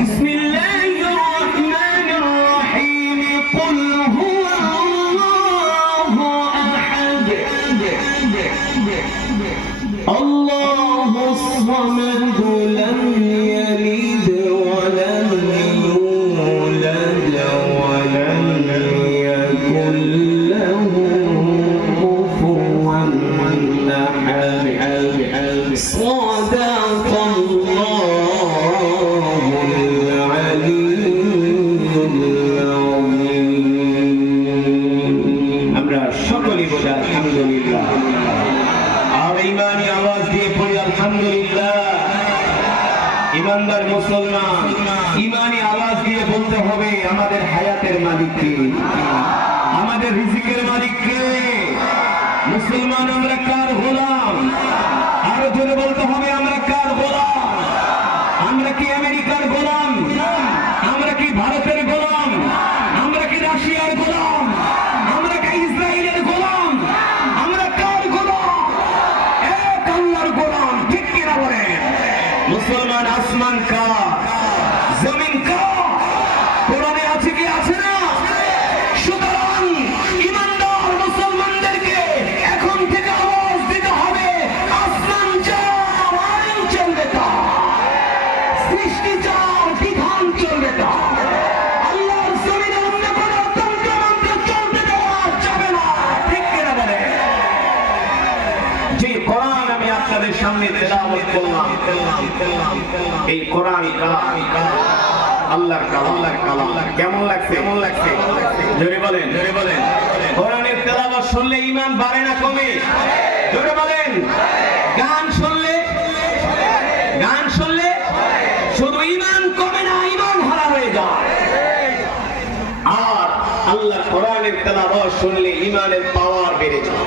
بسم الله ইমানদার মুসলমান ইমানি আওয়াজ দিয়ে বলতে হবে আমাদের হায়াতের মালিককে আমাদের রিজিকের মালিককে মুসলমান সামনে তেলাওয়াত করলাম। এই কোরআন কালাম। আল্লাহর কালাম। আল্লাহর কালাম কেমন লাগছে? কেমন লাগছে জোরে বলেন। জোরে বলেন তেলাওয়াত শুনলে ঈমান বাড়ে না কমে? জোরে বলেন। গান শুনলে? গান শুনলে? শুধু ঈমান কমে না, ঈমান হারা হয়ে যায়। আর আল্লাহ কোরআনের তেলাওয়াত শুনলে ঈমানের পাওয়ার বেড়ে যায়।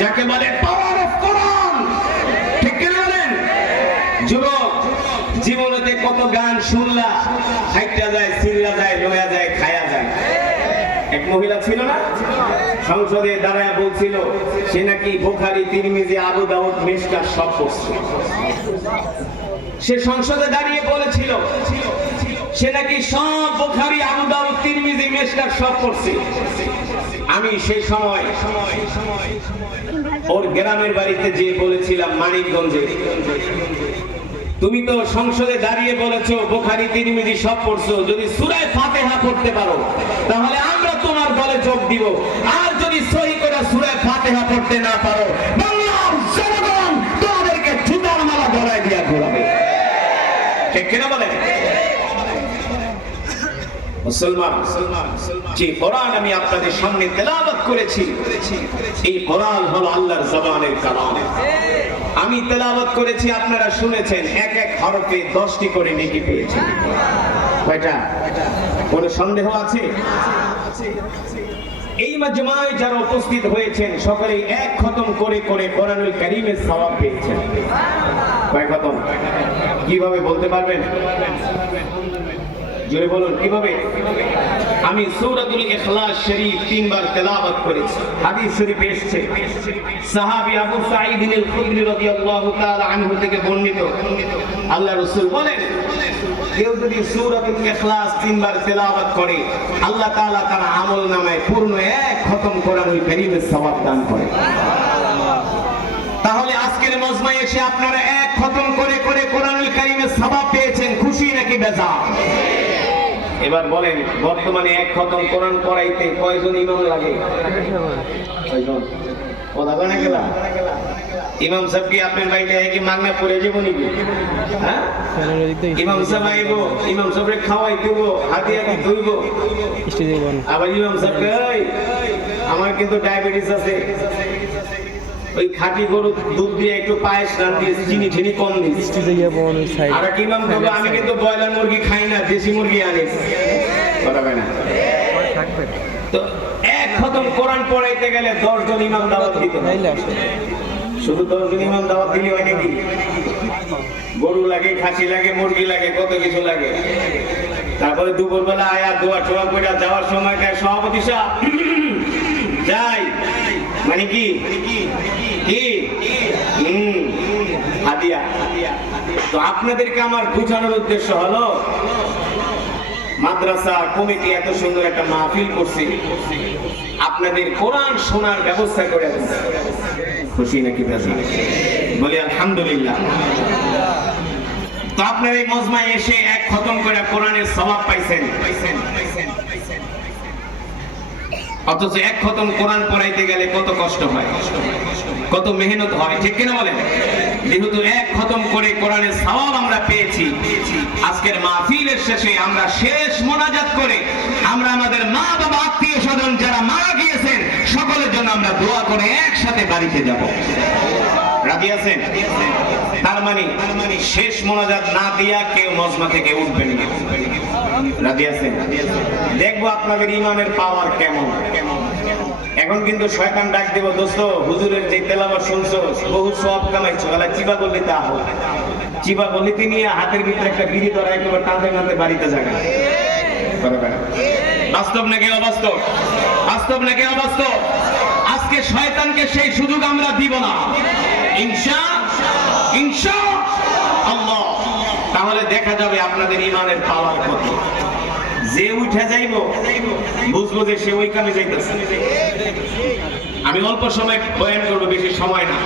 যাকে বলে পাওয়ার অফ কোরআন ঠিক কি বলেন যুবক জীবনেতে কত গান শুনলা হাইটা যায় সিল্লা যায়, লয়া যায়, খায়া যায়। এক মহিলা ছিল না? সংসদে দাঁড়ায় বলছিল, সে নাকি বোখারি, তিরমিজি, আবু দাউদ মেশকার সব পড়ছে। সে সংসদে দাঁড়িয়ে বলেছিল, সে নাকি সব বোখারি, আবু দাউদ, তিরমিজি মেশকার সব পড়ছে। আমি সেই সময় ওর গ্রামের বাড়িতে যে বলেছিলাম, মানিকগঞ্জে। তুমি তো সংসদে দাঁড়িয়ে বলেছ, বোখারি, তিরমিজি সব পড়ছো। যদি সুরায় ফাতেহা পড়তে পারো, তাহলে আমরা তোমার দলে যোগ দিব। আর যদি সহি করে সুরায় ফাতেহা পড়তে না পারো, বাংলার জনগণ তোমাদেরকে জুতার মালা ধরায় দিয়া ঘোরাবে। ঠিক কিনা বলে? মুসলমান, যে কোরআন আমি আপনাদের সামনে তেলাওয়াত করেছি, এই কোরআন হলো আল্লাহর জবানের কালাম। আমি তেলাওয়াত করেছি, আপনারা শুনেছেন, এক এক হরফে দশটি করে নেকি কয়টা কোনো সন্দেহ আছে? এই মাজমায় যারা উপস্থিত হয়েছেন, সকলেই এক খতম করে করে কোরআনুল কারীমের সওয়াব পেয়েছেন। কয় খতম। কীভাবে বলতে পারবেন? জোরে বলুন, কীভাবে? আমি সূরাতুল ইখলাস শরীফ তিনবার তেলাওয়াত করেছি। হাদিস শরীফ এসেছে। সাহাবী আবু সাঈদ আল খুদরি রাদিয়াল্লাহু তাআলা আনহু থেকে বর্ণিত। আল্লাহ রাসূল বলেন, কেউ যদি সূরাতুল ইখলাস তিনবার তেলাওয়াত করে, আল্লাহ তাআলা তার আমল নামায় পূর্ণ এক খতম কোরআনুল কারীমের সওয়াব দান করে। তাহলে আজকের মজমায় এসে আপনারা এক খতম করে করে কোরআনুল কারীমের সওয়াব পেয়েছেন, খুশি নাকি বেজার? এবার বলেন বর্তমানে এক খতম কোরআন পড়াইতে কয়জন ইমাম লাগে? কয়জন? কথা বলে গেলা ইমাম সাহেব কি আপনার বাড়িতে কি মাগনা পড়ে যাব নাকি? হ্যাঁ? ইমাম সাহেব আইব ইমাম সাহেবরে খাওয়াই দিব হাতে হাতে ধুইব? আবার ইমাম সাহেব আমার কিন্তু ডায়াবেটিস আছে। ওই খাঁটি গরু দুধ দিয়ে একটু পায়েস রান দিয়ে চিনি ঠিনি কম দিস আর এক ইমাম বলব আমি কিন্তু ব্রয়লার মুরগি খাই না দেশি মুরগি আনি। কথা কয় না? তো এক খতম কোরআন পড়াইতে গেলে দশজন ইমাম দাওয়াত দিতে। শুধু দশজন ইমাম দাওয়াত দিলে হয় নাকি? গরু লাগে খাসি লাগে মুরগি লাগে কত কিছু লাগে। তারপরে দুপুরবেলা আয়া দোয়া টোয়া করে যাওয়ার সময় সভাপতি সাহেব যাই। মানে কি? কি? তো আপনাদেরকে আমার বোঝানোর উদ্দেশ্য হলো, মাদ্রাসা কমিটি এত সুন্দর একটা মাহফিল করছে। আপনাদের কোরআন শোনার ব্যবস্থা করে খুশি নাকি বলি, আলহামদুলিল্লাহ। তো আপনার এই মজমায় এসে এক খতম করে কোরআনের স্বভাব পাইছেন পাইছেন পাইছেন পাইছেন। অথচ এক খতম কোরআন পড়াইতে গেলে কত কষ্ট হয়? কত মেহনত হয়, ঠিক কিনা বলেন? যেহেতু এক খতম করে কোরআনের সওয়াব আমরা পেয়েছি, আজকের মাহফিলের শেষে আমরা শেষ মোনাজাত করে আমরা আমাদের মা বাবা আত্মীয় স্বজন যারা মারা গিয়েছেন, সকলের জন্য আমরা দোয়া করে একসাথে বাড়িতে যাব। রাজি আছেন? শেষ মোনাজাত না দিয়া কেউ মজমা থেকে উঠবেন না। দেখব আপনাদের ইমানের পাওয়ার কেমন। এখন কিন্তু শয়তান ডাক দেব, দোস্ত, হুজুরের যে শুনছো, বহু সব কামাইছো। চিবা তা চিবা নিয়ে হাতের ভিতরে একটা বিড়ি ধরা বাড়িতে বাস্তব নাকি অবাস্তব? বাস্তব নাকি অবাস্তব? আজকে শয়তানকে সেই সুযোগ আমরা দিব না। ইনশা তাহলে দেখা যাবে আপনাদের ইমানের পাওয়ার কত যে উঠে যাইব, বুঝব যে সে ওইখানে কামে যাইতেছে। আমি অল্প সময় বয়ান করব, বেশি সময় না।